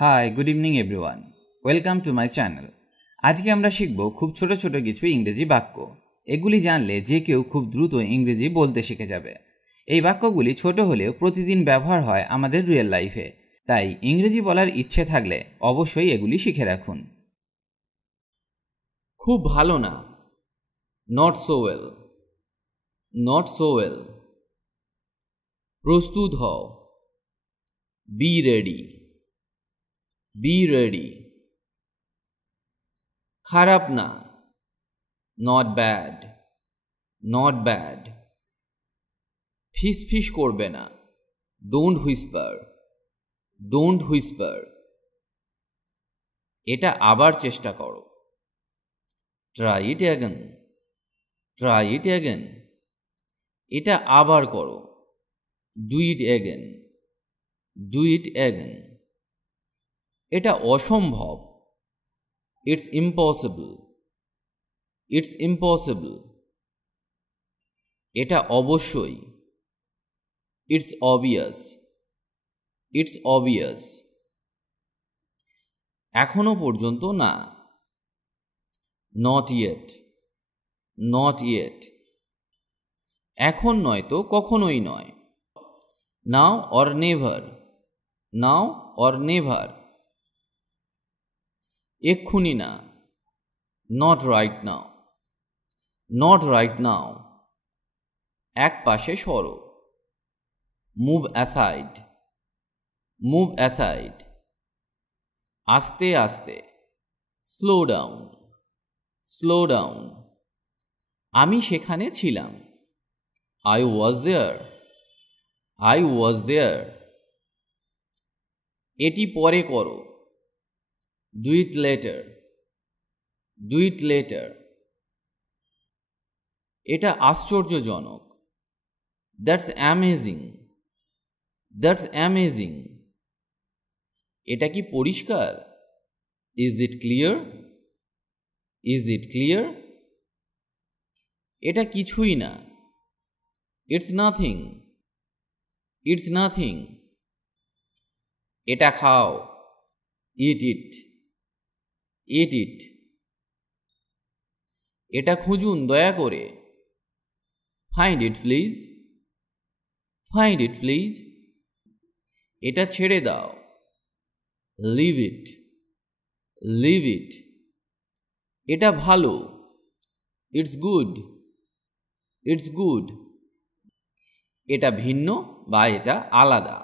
High, good evening everyone, welcome to my channel. আজকে আমরা শিখব খুব ছোট ছোট কিছু ইংরেজি বাক্য। এগুলি জানলে যে কেউ খুব দ্রুত ইংরেজি বলতে শিখে যাবে। এই বাক্যগুলি ছোট হলেও প্রতিদিন ব্যবহার হয় আমাদের রিয়েল লাইফে, তাই ইংরেজি বলার ইচ্ছে থাকলে অবশ্যই এগুলি শিখে রাখুন। খুব ভালো না, not so well, not so well. প্রস্তুত হও, বি রেডি, বি রেডি। খারাপ না, নট ব্যাড, নট ব্যাড। ফিস ফিস করবে না, ডোন্ট হুইসপার, ডোন্ট হুইসপার। এটা আবার চেষ্টা করো, try it again, try it again. এটা আবার করো, do it again, do it again. এটা অসম্ভব, ইটস ইম্পসিবল, ইটস ইম্পসিবল। এটা অবশ্যই, ইটস অবভিয়াস, ইটস অবভিয়াস। এখনো পর্যন্ত না, নট ইয়েট, নট ইয়েট। এখন নয় তো কখনোই নয়, নাও or never, now or never. এক্ষুনি না, not right now, not right now. এক পাশে সরো, মুভ অ্যাসাইড, মুভ অ্যাসাইড। আস্তে আস্তে, স্লো ডাউন, স্লো ডাউন। আমি সেখানে ছিলাম, I was there, I was দেয়ার। এটি পরে করো, do it later, do it later. এটা আশ্চর্যজনক, দ্যাটস অ্যামেজিং, দ্যাটস অ্যামেজিং। এটা কি পরিষ্কার, is it clear, is it clear. এটা কিছুই না, ইটস নাথিং, ইটস নাথিং। এটা খাও, ইট ইট, ইট ইট। এটা খুঁজুন দয়া করে, find it please, find it please. এটা ছেড়ে দাও, লিভ ইট, লিভ ইট। এটা ভালো, ইটস গুড, ইটস গুড। এটা ভিন্ন বা এটা আলাদা,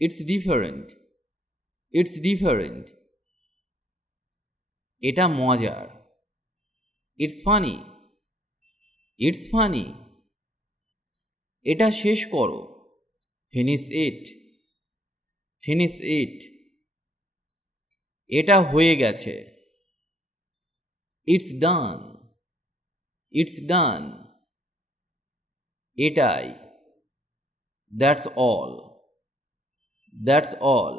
ইটস ডিফারেন্ট, ইটস ডিফারেন্ট। এটা মজার, ইটস ফানি, ইটস ফানি। এটা শেষ করো, ফিনিশ ইট, ফিনিশ ইট। এটা হয়ে গেছে, ইটস ডান, ইটস ডান। এটাই, দ্যাটস অল, দ্যাটস অল।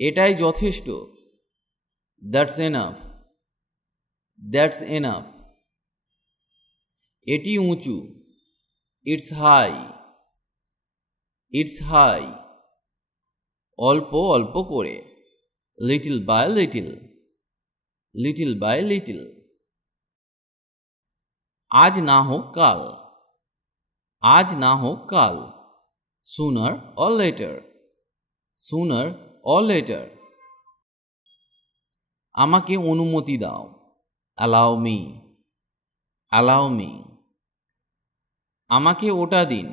এটাই যথেষ্ট, দ্যাটস এনাফ, দ্যাটস এনাফ। এটি উঁচু, ইটস হাই, ইটস হাই। অল্প অল্প করে, little by little, little by little. আজ না হোক কাল, আজ না হোক কাল। Sooner or later, sooner or later. আমাকে অনুমতি দাও, অ্যালাউ মি, অ্যালাউ মি। আমাকে ওটা দিন,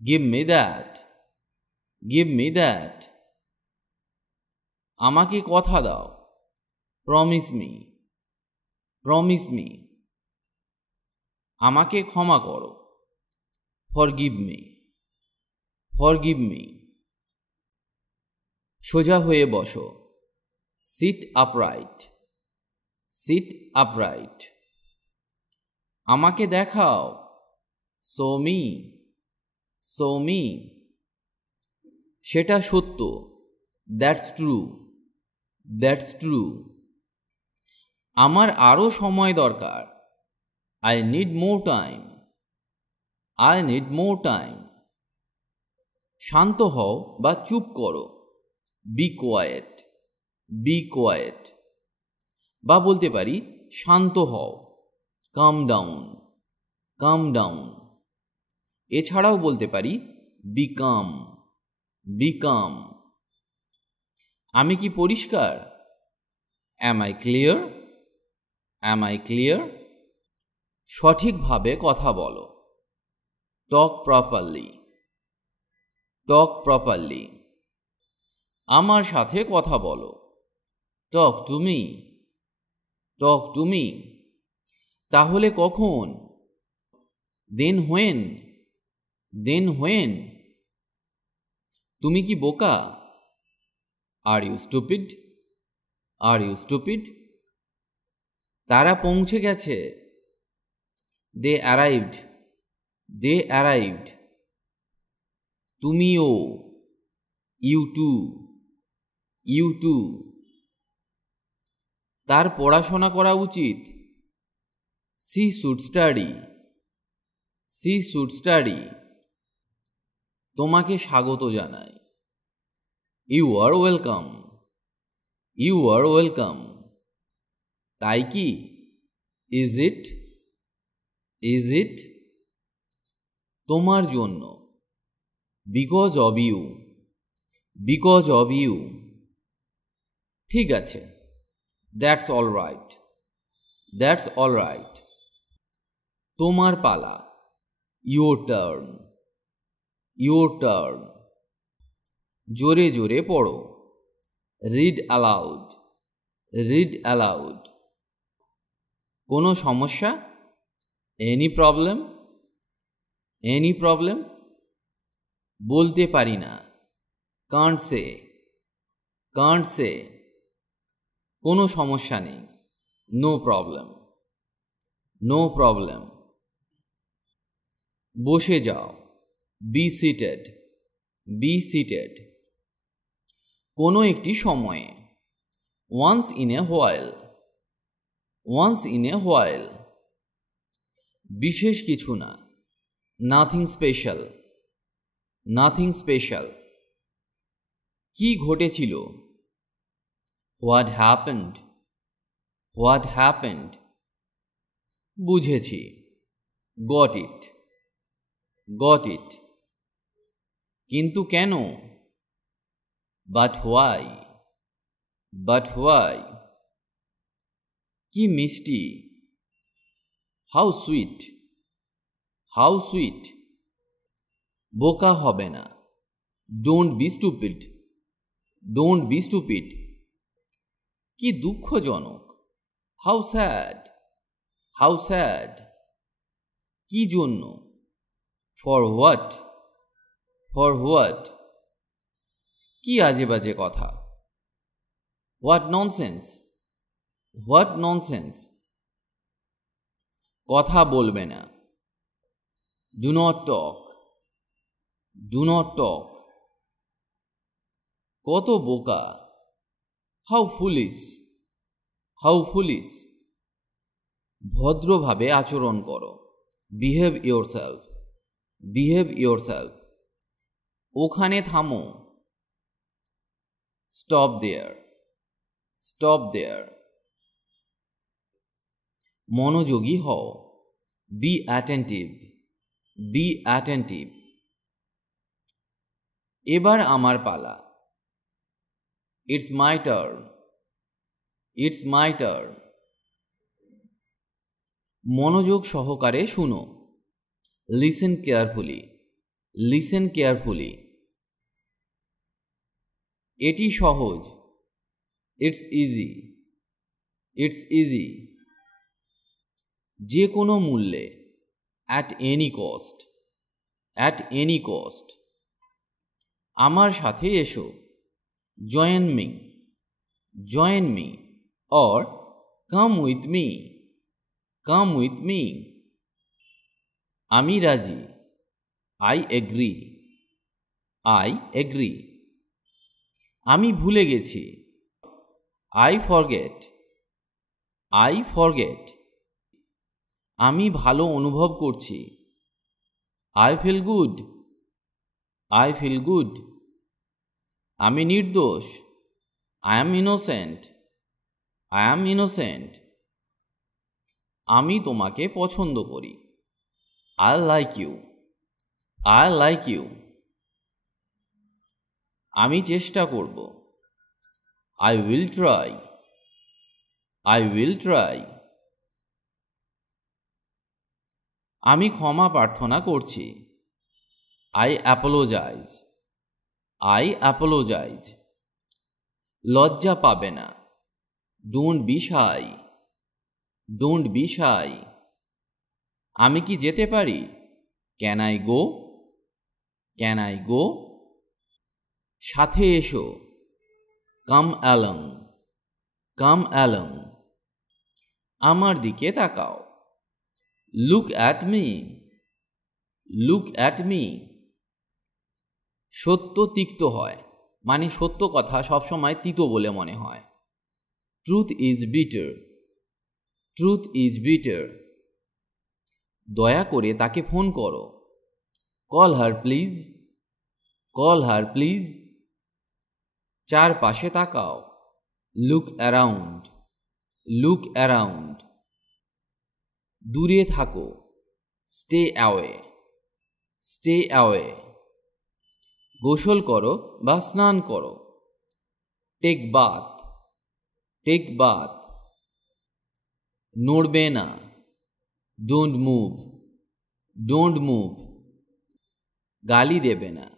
give me that, give me that. আমাকে কথা দাও, প্রমিস মি, প্রমিস মি। আমাকে ক্ষমা করো, ফরগিভ মি, ফরগিভ মি। সোজা হয়ে বসো, সিট আপরাইট, সিট আপরাইট। আমাকে দেখাও, শো মি, শো মি। সেটা সত্য, দ্যাটস ট্রু, দ্যাটস ট্রু। আমার আরও সময় দরকার, I need more time, I need more time. শান্ত হও বা চুপ করো, বি কোয়াইট, বি কোয়াইট। বা বলতে পারি শান্ত হও, কাম ডাউন, কাম ডাউন। এছাড়াও বলতে পারি বিকাম, বিকাম। আমি কি পরিষ্কার? Am I clear, am I clear. সঠিকভাবে কথা বলো, টক প্রপারলি, টক প্রপারলি। আমার সাথে কথা বলো, talk to me, talk to me. তাহলে কখন? Then when, then when. তুমি কি বোকা? Are you stupid, are you stupid. তারা পৌঁছে গেছে, দে অ্যারাইভড, দে অ্যারাইভড। তুমিও, ইউ টু, ইউ টু। তার পড়াশোনা করা উচিত, she should study, she should study. তোমাকে স্বাগত জানাই, you are welcome, you are welcome. তাই কি? Is it, is it. তোমার জন্য, because of you, because of you. ঠিক আছে, that's all right, that's all right. তোমার পালা, ইয়োর টার্ন, ইয়োর টার্ন। জোরে জোরে পড়ো, রিড অ্যালাউড, রিড অ্যালাউড। কোনো সমস্যা? Any problem, any problem. বলতে পারি না, কান্ট সে, কান্ট সে। কোনো সমস্যা নেই, নো প্রবলেম, নো প্রবলেম। বসে যাও, বি সিটেড, বি সিটেড। কোনো একটি সময়ে, once in a while, once in a while. বিশেষ কিছু না, নাথিং স্পেশাল, নাথিং স্পেশাল। কি ঘটেছিল? What happened, what happened. বুঝেছি, গট ইট, গট ইট। কিন্তু কেন? But why, but why. কি মিষ্টি, হাউ সুইট, হাউ সুইট। বোকা হবে না, don't be stupid, don't be stupid. কি দুঃখজনক, হাউ স্যাড, হাউ স্যাড। কি জন্য? For what, for what. কি আজে বাজে কথা, হোয়াট ননসেন্স, হোয়াট ননসেন্স। কথা বলবে না, do not talk, do not টক। কত বোকা, হাউ ফুলিশ, হাউ ফুলিশ। ভদ্রভাবে আচরণ করো, বিহেভ ইয়োরসেলফ, বিহেভ ইয়োরসেলফ। ওখানে থামো, স্টপ দেয়ার, স্টপ দেয়ার। মনোযোগী হও, বি অ্যাটেন্টিভ, বি অ্যাটেন্টিভ। এবার আমার পালা, it's my turn, it's my turn. মনোযোগ সহকারে শুনো, লিসেন কেয়ারফুলি, লিসেন কেয়ারফুলি। এটি সহজ, ইটস ইজি, ইটস ইজি। যে কোনো মূল্যে, at any cost, at any cost. আমার সাথে এসো, join me, join me. Or come with me, come with me. আমি রাজি, আই এগ্রি, আই এগ্রি। আমি ভুলে গেছি, আই ফরগেট, আই ফরগেট। আমি ভালো অনুভব করছি, I feel good, I feel good. আমি নির্দোষ। I am innocent. I am innocent. আমি তোমাকে পছন্দ করি। I like you. I like you. আমি চেষ্টা করব। I will try. I will try. আমি ক্ষমা প্রার্থনা করছি। I apologize. I apologize. লজ্জা পাবে না। Don't be shy. Don't be shy. আমি কি যেতে পারি? Can I go? Can I go? সাথে এসো। Come along. Come along. আমার দিকে তাকাও। Look at me. Look at me. সত্য তিক্ত হয়, মানে সত্য কথা সবসময় তিতো বলে মনে হয়। Truth is bitter. Truth is bitter. দয়া করে তাকে ফোন করো। Call her please. Call her please. চারপাশে তাকাও। Look around. Look around. দূরে থাকো। Stay away. Stay away. গোসল করো বা স্নান করো। Take bath. Take bath. নড়বে না। Don't move. Don't move. গালি দেবে না।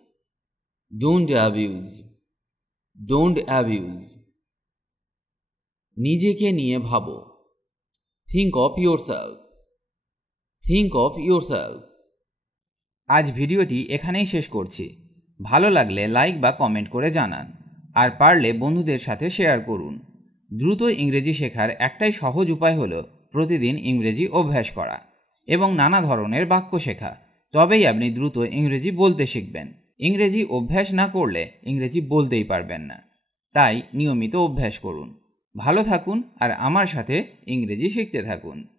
Don't abuse. Don't abuse. নিজেকে নিয়ে ভাবো। Think of yourself. Think of yourself. আজ ভিডিওটি এখানেই শেষ করছি। ভালো লাগলে লাইক বা কমেন্ট করে জানান, আর পারলে বন্ধুদের সাথে শেয়ার করুন। দ্রুত ইংরেজি শেখার একটাই সহজ উপায় হলো প্রতিদিন ইংরেজি অভ্যাস করা এবং নানা ধরনের বাক্য শেখা। তবেই আপনি দ্রুত ইংরেজি বলতে শিখবেন। ইংরেজি অভ্যাস না করলে ইংরেজি বলতেই পারবেন না। তাই নিয়মিত অভ্যাস করুন। ভালো থাকুন আর আমার সাথে ইংরেজি শিখতে থাকুন।